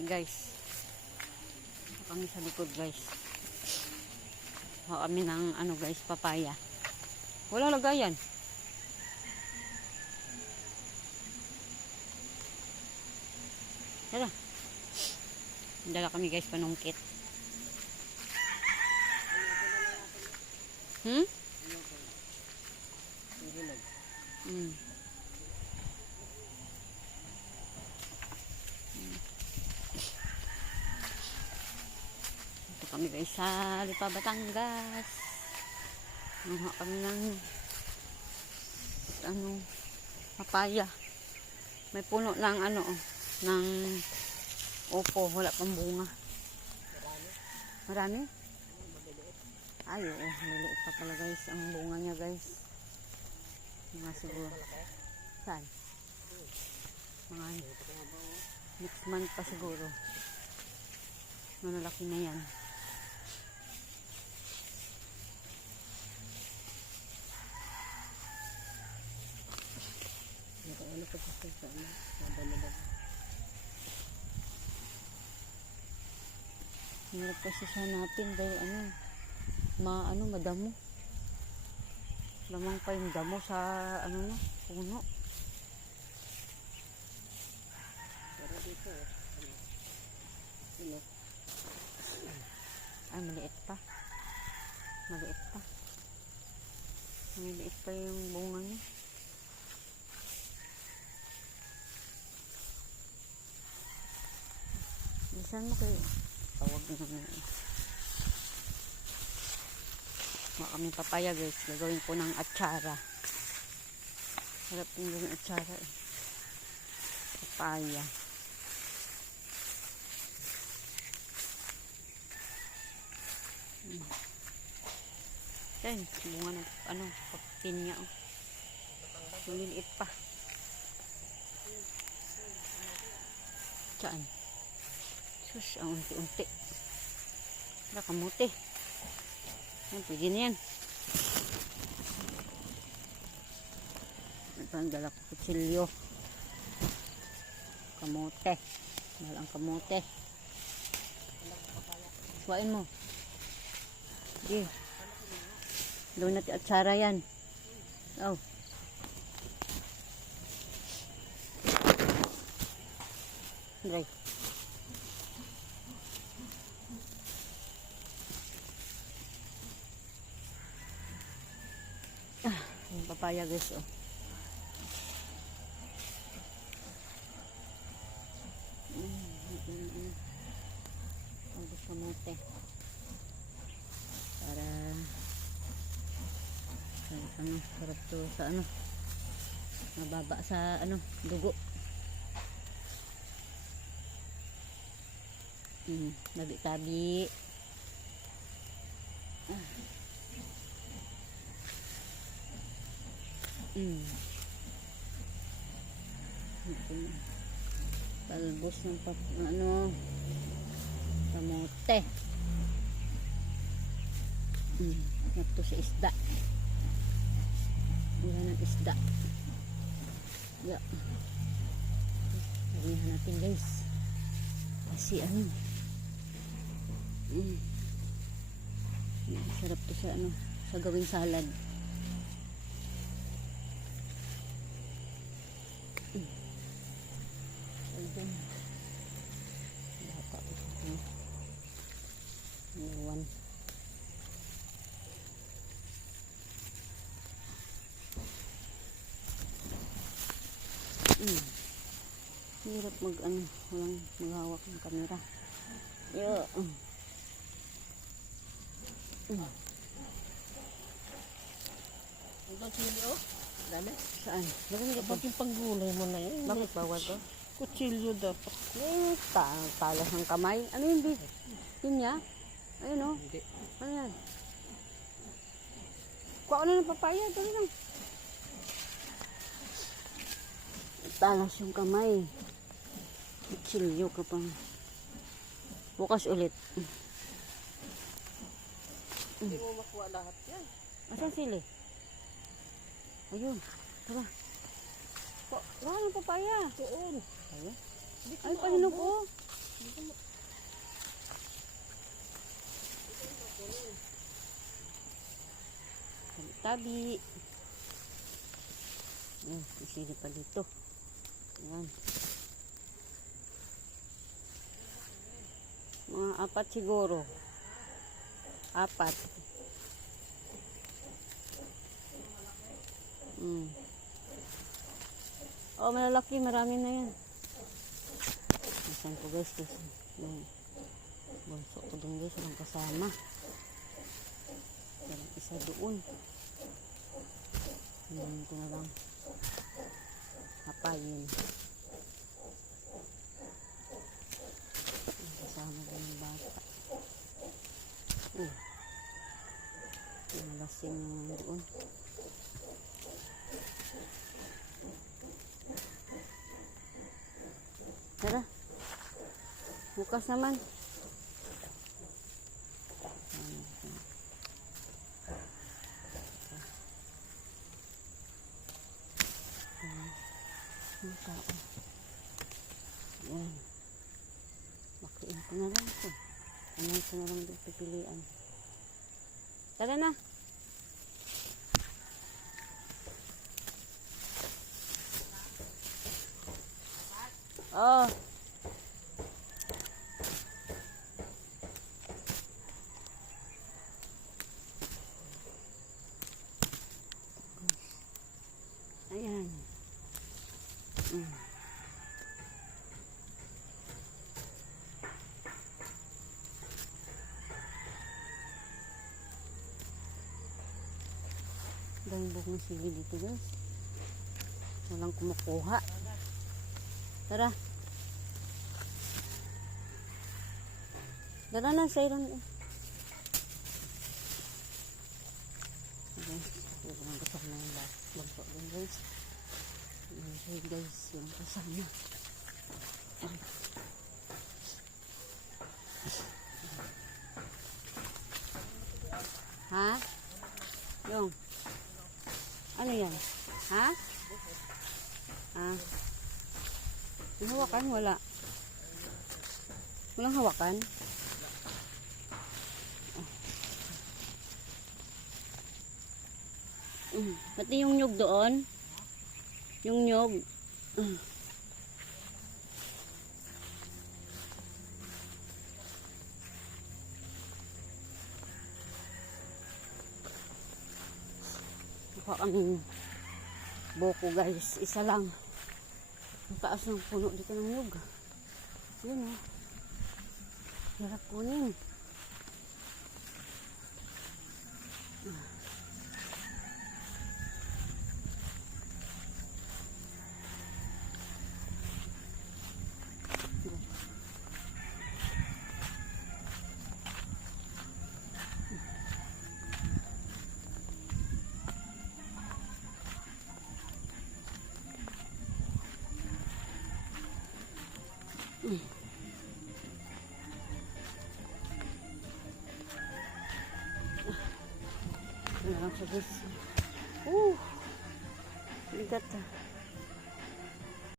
Guys, kami sa likod guys. Kami ng ano guys, papaya. Walang lagayan. Tara. Dala kami guys panungkit. Hmm? Hmm. Ito kami guys sa Lipa, Batangas. Nakuha kami ng papaya. May puno ng ng opo, wala pang bunga. Marami? Ay, oo, maliit pa pala guys ang bunga niya guys. Mga siguro. Saan? Mga next month pa siguro. Malaki na yan. Ano pa sa hirap kasi siya natin dahil madamo. Lamang pa yung damo sa puno. Pero dito ay maliit pa. Maliit pa yung bunga niya. Saan mo kayo? Tawag na nga. Kami papaya guys. Gagawin ko ng atsara. Harap yung gawin atsara eh. Papaya. Yan. Bunga ng pagkin niya. Maliliit pa. Saan? Sus, ang unti-unti. Wala kamuti. Yan, pwede na yan. Ito ang dala ko kutsilyo. Kamote. Mahal ang kamote. Suwain mo. Sige. Doon natin atsara yan. Oh. Dry. Yung papaya guys oh. Ang kamote. Para sarap to sa mababa sa dugo. Tabi-tabi. Talbos ng kamote. Ito sa isda. Mula ng isda. Yeah. Lagyan natin guys. Kasi sarap to sa sa gawing salad. Iwan. Hirap walang maghawak ng kamera. Yeah. Ang chili dali? Saan? Dapat yung panggulay mo na yun. Bakit bawal to? Kutsilyo dapat. Talas ng kamay. Ano yung yun niya? Ayun o. Hindi. Ano yan? Kuha na ng papaya. Dali lang. Talas yung kamay. Kutsilyo ka pang. Bukas ulit. Hindi mo makuha lahat yan. Asan sili? Ayun. Tara. Wala ng papaya. Doon. Ay, pahinog ko. Tabi. Ayan, isili pa dito. Ayan. Mga 4 siguro. 4. Oh, malalaki. Marami na yan. Nasaan ko guys? Yung bunso ko dun guys. Walang kasama. Walang isa doon. Yan ko na lang. Hapayin. Kasama din yung bata. Malasing naman doon. Tara. Bukas naman. Ang tao. Yan. Bakiin ko na lang ito. Ano ko na lang dito pipilian. Tara na. Oh. Ayan. Daming buong sili dito guys. Walang kumukuha. Tara. Tara na sa ilan. Guys, walang kasama yung bagso din guys. Hey guys, yung kasama. Ha? Yung. Ano yan? Ha? Ah. Yung hawakan, wala. Walang hawakan? Pati yung nyug doon. Yung nyug. Mukha kaming boko guys. Isa lang. Ang taas ng puno dito ng nyug. Yun o. Hirap kunin. Lang sa guys. Bigat.